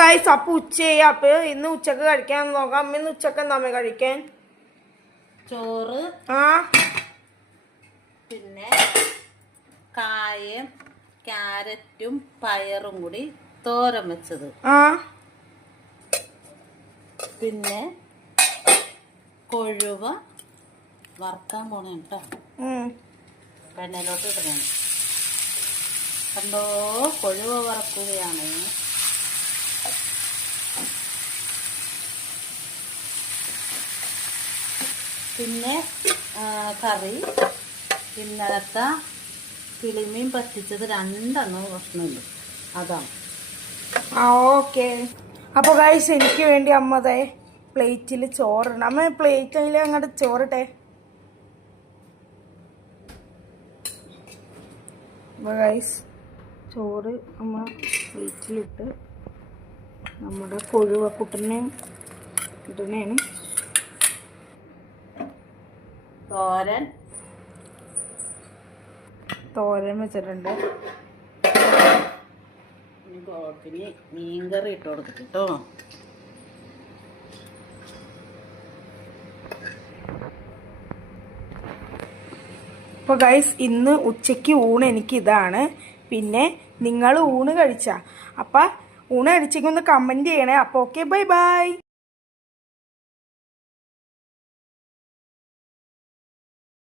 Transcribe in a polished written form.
Guys, അപ്പൊ ഉച്ചയായി. അപ്പൊ ഇന്ന് ഉച്ചക്ക് കഴിക്കാൻ നോക്കാം. അമ്മ ഇന്ന് ഉച്ചക്ക് എന്താ അമ്മ കഴിക്കാൻ? ചോറ്, പിന്നെ കായം, ക്യാരറ്റും പയറും കൂടി തോരൻ വെച്ചത്, പിന്നെ കൊഴുവ വറുക്കാൻ പോണേ കേട്ടോ. എണ്ണയിലോട്ട് ഇടണം. കണ്ടോ, കൊഴുവ വറക്കുകയാണ്. പിന്നെ കറി, ഇന്നലത്തെ കിളിമീൻ പറ്റിച്ചത് 2 കഷ്ണമുണ്ട്, അതാണ്. ഓക്കെ. അപ്പോൾ ഗൈസ്, എനിക്ക് വേണ്ടി അമ്മതേ പ്ലേറ്റിൽ ചോറിടണം. അമ്മ പ്ലേറ്റിൽ അങ്ങോട്ട് ചോറിട്ടെ. അപ്പോൾ ഗൈസ്, ചോറ് അമ്മ പ്ലേറ്റിലിട്ട് നമ്മുടെ കൊഴുവക്കുട്ടനെയും ഇടണേന്. തോരൻ വെച്ചിട്ടുണ്ട്. പിന്നെ മീൻകറി ഇട്ട് കൊടുത്തിട്ടോ. അപ്പോൾ ഗൈസ്, ഇന്ന് ഉച്ചയ്ക്ക് ഊണ് എനിക്ക് ഇതാണ്. പിന്നെ നിങ്ങൾ ഊണ് കഴിച്ചാ? അപ്പം ഊണ് കഴിച്ചെങ്കിൽ ഒന്ന് കമൻറ്റ് ചെയ്യണേ. അപ്പോൾ ഓക്കെ, ബൈ ബൈ.